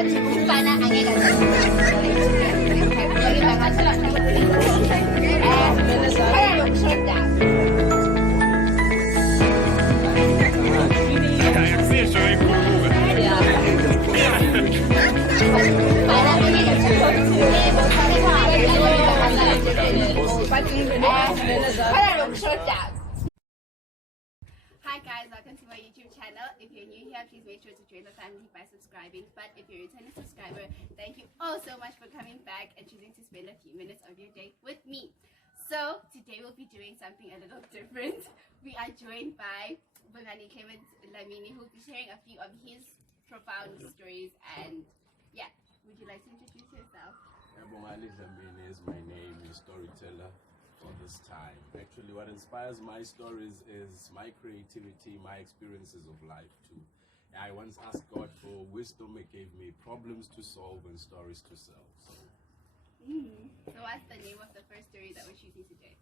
but umfana angeke bagi bangasela lokushoda Hi guys, welcome to my YouTube channel. If you're new here, please make sure to join the family by subscribing. But if you're a returning subscriber, thank you all so much for coming back and choosing to spend a few minutes of your day with me. So today we'll be doing something a little different. We are joined by Bongani Clement Lamini, who will be sharing a few of his profound stories. And yeah, would you like to introduce yourself? Bongani Lamini is my name, a storyteller for this time. Actually, what inspires my stories is my creativity, my experiences of life too. I once asked God for wisdom, He gave me problems to solve and stories to sell. So what's the name of the first story that we're shooting today?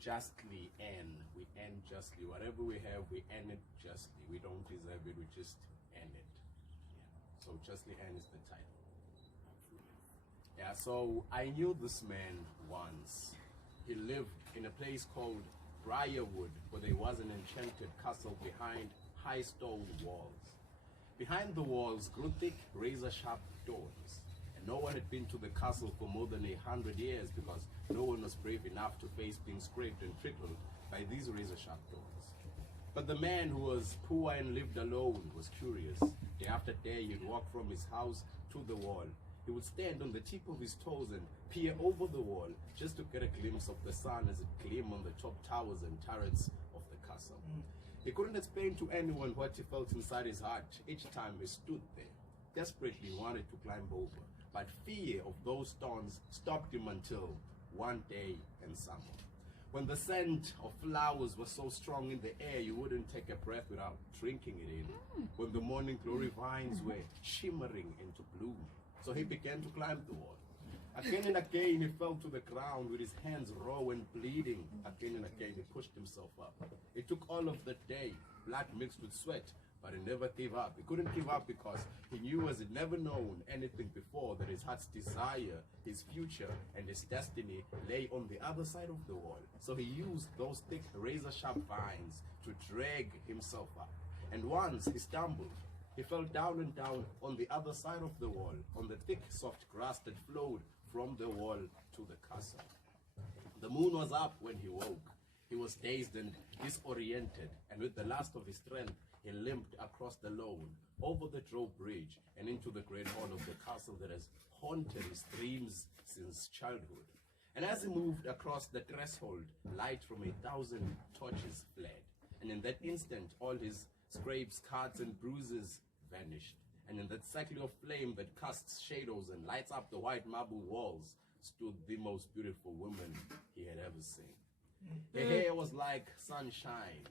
Justly end. We end justly. Whatever we have, we end it justly. We don't deserve it, we just end it. Yeah. So justly end is the title. Yeah, so I knew this man once. He lived in a place called Briarwood, where there was an enchanted castle behind high stone walls. Behind the walls grew thick, razor-sharp doors, and no one had been to the castle for more than 100 years because no one was brave enough to face being scraped and trickled by these razor-sharp doors. But the man who was poor and lived alone was curious. Day after day, he'd walk from his house to the wall. He would stand on the tip of his toes and peer over the wall just to get a glimpse of the sun as it gleamed on the top towers and turrets of the castle. He couldn't explain to anyone what he felt inside his heart each time he stood there. Desperately he wanted to climb over, but fear of those stones stopped him until one day in summer, when the scent of flowers was so strong in the air you wouldn't take a breath without drinking it in, when the morning glory vines were shimmering into bloom. So he began to climb the wall. Again and again he fell to the ground with his hands raw and bleeding. Again and again he pushed himself up. It took all of the day, blood mixed with sweat, but he never gave up. He couldn't give up because he knew, as he'd never known anything before, that his heart's desire, his future, and his destiny lay on the other side of the wall. So he used those thick razor-sharp vines to drag himself up. And once he stumbled. He fell down and down on the other side of the wall, on the thick, soft grass that flowed from the wall to the castle. The moon was up when he woke. He was dazed and disoriented, and with the last of his strength, he limped across the lawn, over the drawbridge, and into the great hall of the castle that has haunted his dreams since childhood. And as he moved across the threshold, light from 1,000 torches fled, and in that instant, all his scrapes, cuts, and bruises vanished. And in that circle of flame that casts shadows and lights up the white marble walls stood the most beautiful woman he had ever seen. Her hair was like sunshine.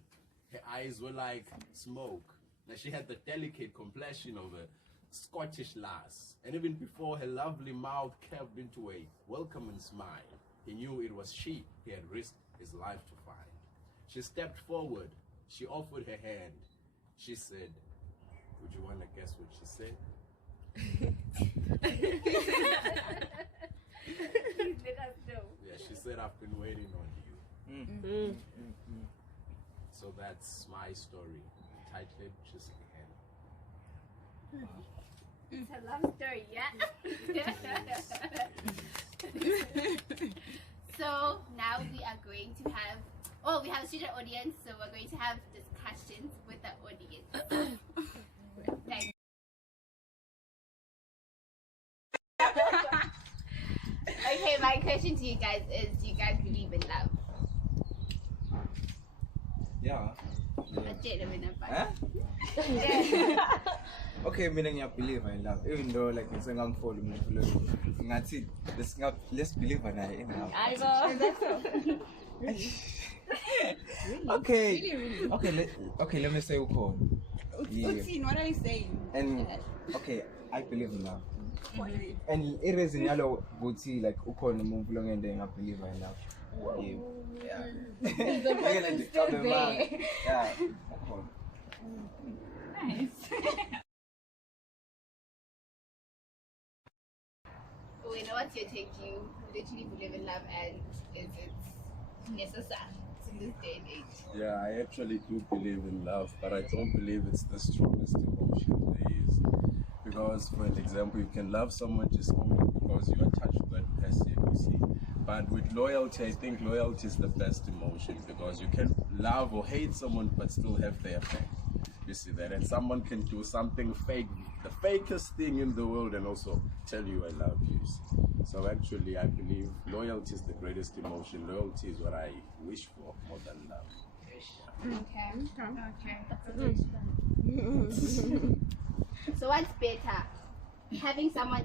Her eyes were like smoke. Now she had the delicate complexion of a Scottish lass. And even before her lovely mouth curved into a welcoming smile, he knew it was she he had risked his life to find. She stepped forward. She offered her hand. She said, would you want to guess what she said? Please let us know. Yeah, she said, I've been waiting on you. So that's my story, titled Just the End. It's a love story, yeah? So now we are going to have, we have a student audience, so we're going to have discussions with the audience. Thanks. Okay, my question to you guys is, do you guys believe in love? Yeah. A gentleman Huh? Okay, meaning I believe in love. Even though like it's a long fall, let's believe in love. Okay, let me say Yeah. What are you saying? And okay, I believe in love. And it is in yellow booty like ukon move long and then I believe in love. Yeah. The person's still there. Yeah. Nice. Wena, what's your take? Do you literally believe in love, and is it necessary in this day and age? Yeah, I actually do believe in love, but I don't believe it's the strongest emotion there is. Because, for an example, you can love someone just only because you are attached to that person, you see. But with loyalty, I think loyalty is the best emotion, because you can love or hate someone but still have their back. You see that? And someone can do something fake, the fakest thing in the world, and also tell you I love you. So actually, I believe loyalty is the greatest emotion. Loyalty is what I wish for more than love. Okay. So what's better, having someone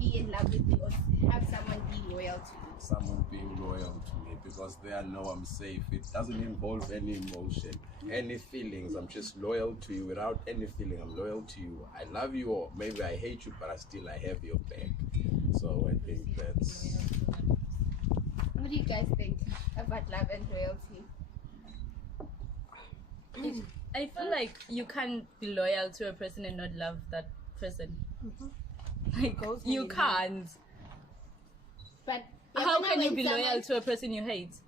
be in love with you, or have someone be loyal to you? Someone being loyal to me, because they know I'm safe. It doesn't involve any emotion, any feelings. I'm just loyal to you without any feeling. I'm loyal to you. I love you, or maybe I hate you, but I have your back. So I think that's... What do you guys think about love and loyalty? I feel like you can't be loyal to a person and not love that person. Like, you can't. But How can you be loyal to a person you hate?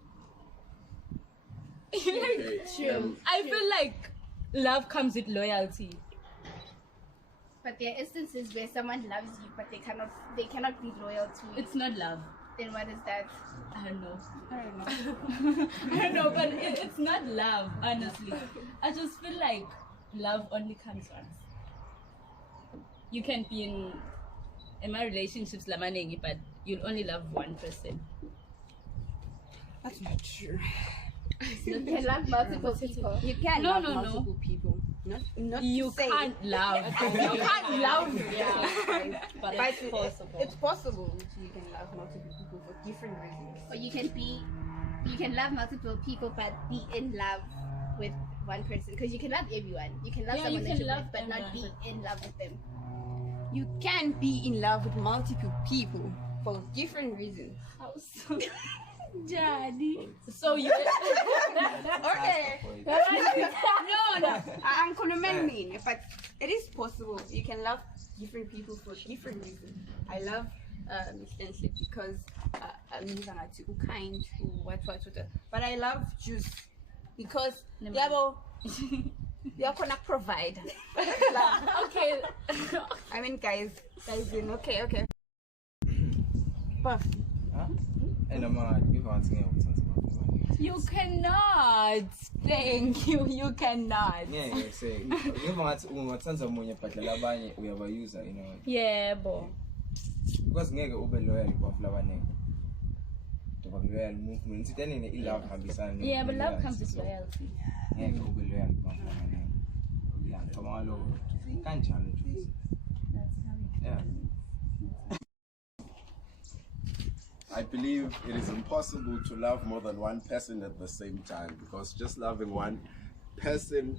True. I feel like love comes with loyalty. But there are instances where someone loves you, but they cannot be loyal to you. It's not love. Then what is that? I don't know. I don't know. I don't know, but it's not love, honestly. I just feel like love only comes once. You can be in my relationships, but you'll only love one person. That's not true. You can love multiple people. You can No, love no, no. multiple people. Not You to say can't love. You can't love. Yeah, But but it's possible. It's possible. You can love multiple people for different reasons. Or you can love multiple people but be in love with one person. Because you can love everyone. You can love Yeah, someone you that can you love love but not be everyone. in love with them. You can be in love with multiple people for different reasons. Daddy. So you. Okay. No. I'm mean, but it is possible. You can love different people for different reasons. I love Miss Stanley because I'm kind, what. But I love Juice because you're gonna provide. Okay. I mean, guys, okay. Puff. Huh? And I'm give one thing about You cannot. Thank you. You cannot. yeah, say give one ungathanza munye but labanye uyabayuza, you know. Yeah, bo. Because ngeke ube loyal kwafu labanenge. Ngoba loyal movement sitani ne love hambisana. Yeah, but love comes with loyalty. Ngeke ube loyal kwafu labanenge. Yeah, kama lo kanjalo nje. Yeah. I believe it is impossible to love more than one person at the same time, because just loving one person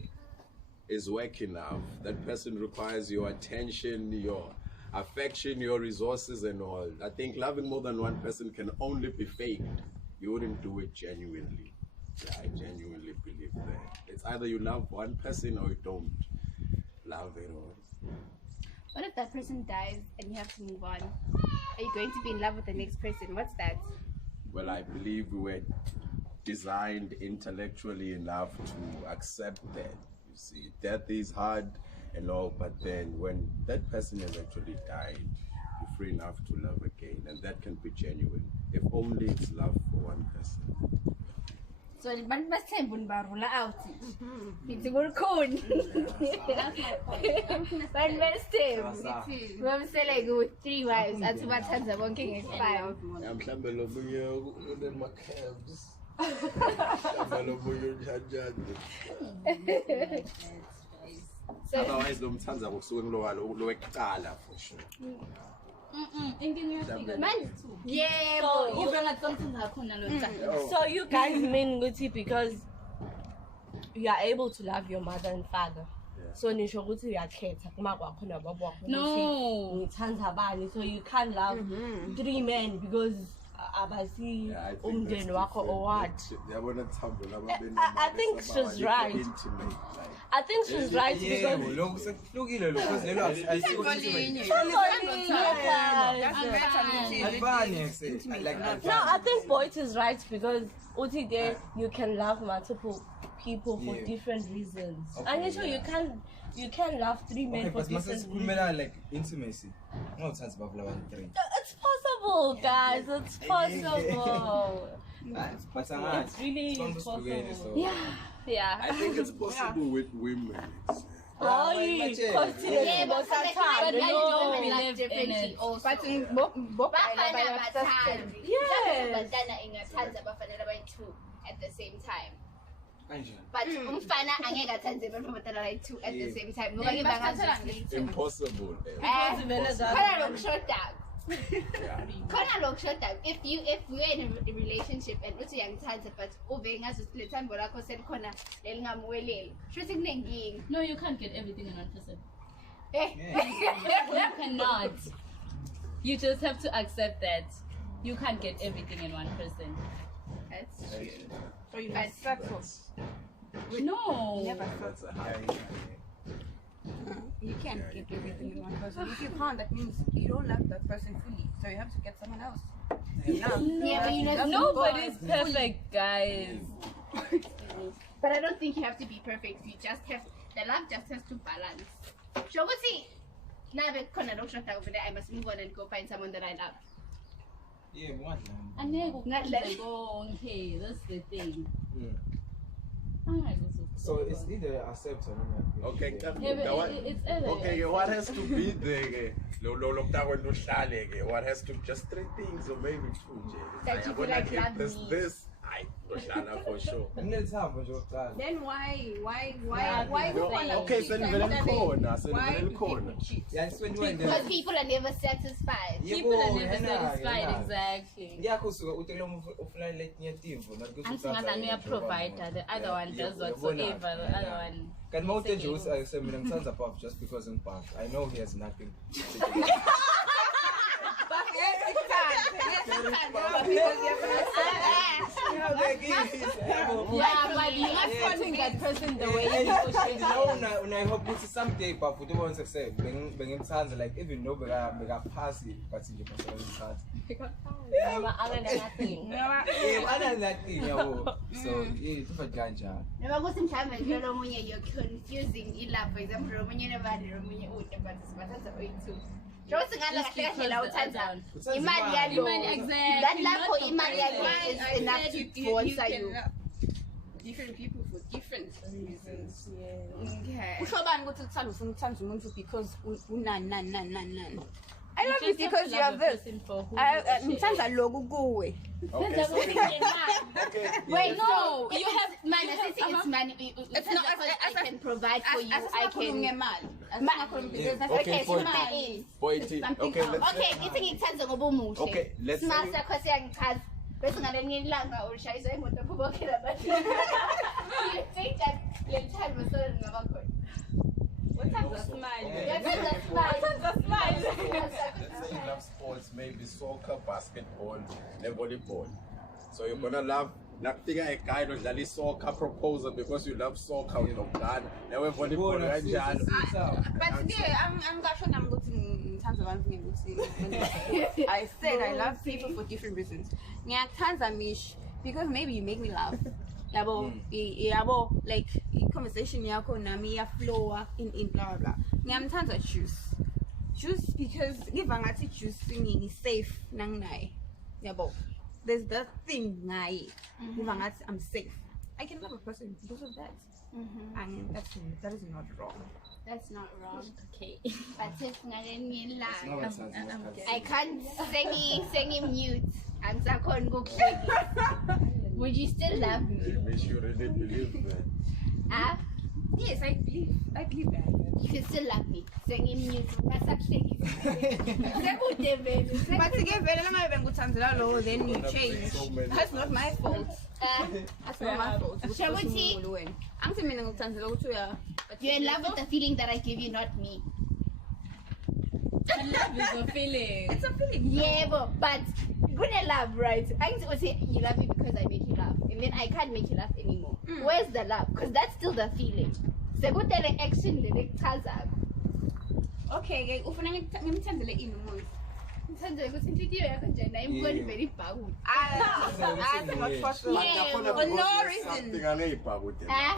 is work enough. That person requires your attention, your affection, your resources and all. I think loving more than one person can only be faked. You wouldn't do it genuinely. Yeah, I genuinely believe that. It's either you love one person or you don't love at all. What if that person dies and you have to move on? Are you going to be in love with the next person? What's that? Well, I believe we were designed intellectually enough to accept that. You see, death is hard and all, but then when that person has actually died, you're free enough to love again, and that can be genuine, if only it's love for one person. So man must have been barula out. It's a good cone. Man must have. Mom say like with 3 wives. That's what hands are working is 5. I'm mhlambe lo munye unema calves. Mhlambe lo munye unjani. Otherwise lo mthanza kusuke lo wekuqala for sure. Man, yeah. So you guys mean Guti because you are able to love your mother and father. So nisho ukuthi uyakhetha kuma kwakho nababo wakho No. ngithanda bani, so you can't love 3 men because abazi Yeah, I think umndeni that's wakho or what. different. I think she's right. Intimate, like. I think she's right Yeah, because look, sekuhlukile lo because lelo Linye. no, I think Boyd is right because uthi there you can love multiple people for Yeah. different reasons. Okay, And so yeah. you can love 3 men Okay, for but mase different sikhulumela reasons. like intimacy. Ngawuthanda baba labantu 3. It's possible, guys. It's possible. But angazi. It's really possible. So. Yeah. I think it's possible with women. Oh, Yeah, but sometimes But I women don't love believe in differently it. also. But in Bafana abathandi. Yes. Mhlawumbe abantwana ingathanda abafana abayi-2 at the same time. Kanjani? But umfana angeke athande abantu abadala abayi-2 at the Yeah. same time. Ngoba ke bangazi Impossible. khona lokushodayo. Yeah. Khona lokushodayo. If we're in a relationship and uthi uyangithanda but ube ngazi ukuthi lethambo lakho selikhona lelingamuwelela. Shuthi kunenkinga. No, you can't get everything in one person. Yeah. You cannot. You just have to accept that you can't get everything in one person. That's true. So you must settle. No. Never That's settle. a hard You can't get everything in one person. If you can't, that means you don't love that person fully. So you have to get someone else. Yeah, but you know, Nobody's perfect, guys. But I don't think you have to be perfect. You just have the love just has to balance. Shoguti, now that khona lokushodayo over there, I must move on and go find someone that I love. Yeah, what now? Not like, oh, okay, that's the thing. So it's either accept or not. Okay, Yeah, but it's either. okay, what has to be there? What has to just 3 things or maybe 2? That you feel like love me. This, I for sure. Kunethambo nje oqala. Then why No, okay, senivele likhona, senivele likhona. Yeah, it's when you went Because people are never satisfied. People are never satisfied, exactly. Ngiyakho usuka uthi lo ufuna letinye timvo not ukuthi Antingazani uya-provider, the other one does whatsoever, the other one. Kanti mawuthi nje uthi mina ngithanda Puff just because ngibhafa. I know he has nothing to do. Yeah, but you must putting that person the way you push it. And I hope ukuthi someday Puff uthi ubone say bengimthanda like even though bekaphasi but nje ngimthanda. Noma angananathing. Yeah, other that thing yabo. So yeah, kufa kanjani. Noma kuthi mhlawumbe nje lo munye you're confusing ilapho, for example, lo munye nebali lo munye ude but sibathatha oyi-2. Shokuthi ngala kahle kahle la uthanda imali yalo. Exactly. That lapho not the imali person. yakho is enough to sponsor you. Different people for different reasons. Okay. Uhlobani ukuthi uthanda ufuna ukuthanda umuntu because unani. I love you just have because to you are love a this. person for who you Ngithanda lokhu kuwe. Okay, so, okay. Wait, No, so you have money. It's money. It's not because I can provide for you. I can. Okay, for okay, let's Okay, ngithi ngikuthanda ngoba umuhle. Okay, let's say Smart sakho siyangichaza. Bese ngalenye ilanga ushayisa imoto phuma khona abantu. You think that le time masolo ngaba khona? Uthanda smile. Yathanda smile. let's say you love sports, maybe soccer, basketball, and volleyball. So you're gonna love nakufika a guy odlala soccer proposal because you love soccer unogana nawe volleyball kanjalo. But yeah, I'm ngasho nami ukuthi ngithanda abantu ngikuthi I said I love people for different reasons. Ngiyakuthanda Mish because maybe you make me laugh. Yabo, like conversation yakho nami iyaflowa in blah blah. Ngiyamthanda Juice because ngiva ngathi Juice ngi safe nanginaye. Yabo. There's that thing ngaye. Ngiva ngathi I'm safe. I can love a person because of that. And that is not wrong. That's not wrong. Okay. But if ngalenye ilanga It's I can't sing mute. Angisakhona ukukuhlekisa. Would you still love me? It makes you really believe that. Ah? Yes, I believe that. You can still love me. Singing mute. Ngasakuhlekisa. Sekude vele. But again, vele lama bengikuthandela lo then you change. That's not my fault. That's not my fault. Shabuti. Angithi mina ngikuthandela ukuthi You're in love with the feeling that I give you, not me. And love is a feeling. It's a feeling. Yeah, but good love, right? I can say you love me because I make you laugh, and then I can't make you laugh anymore. Where's the love? Because that's still the feeling. So good the action lyric tells us. Okay, ufuna ngimthandele ini umuntu. Ngithanda ukuthi inhliziyo yakho njena ayiboni very bad. For no reason.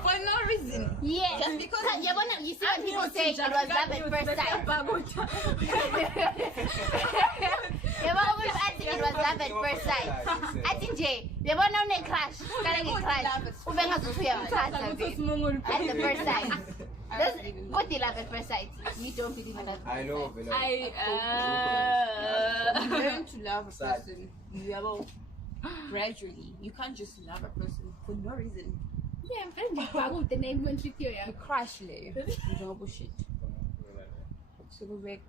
For no reason. Yeah. Just because you see when people say it was love at first sight. It was love at first sight. I think Jay, you want to crash. At the first sight. What the love at first sight? You don't believe in love. I know. You learn to love a person. You have gradually. You can't just love a person for no reason. Yeah, I'm with the name when you crash lay. You don't bullshit. So we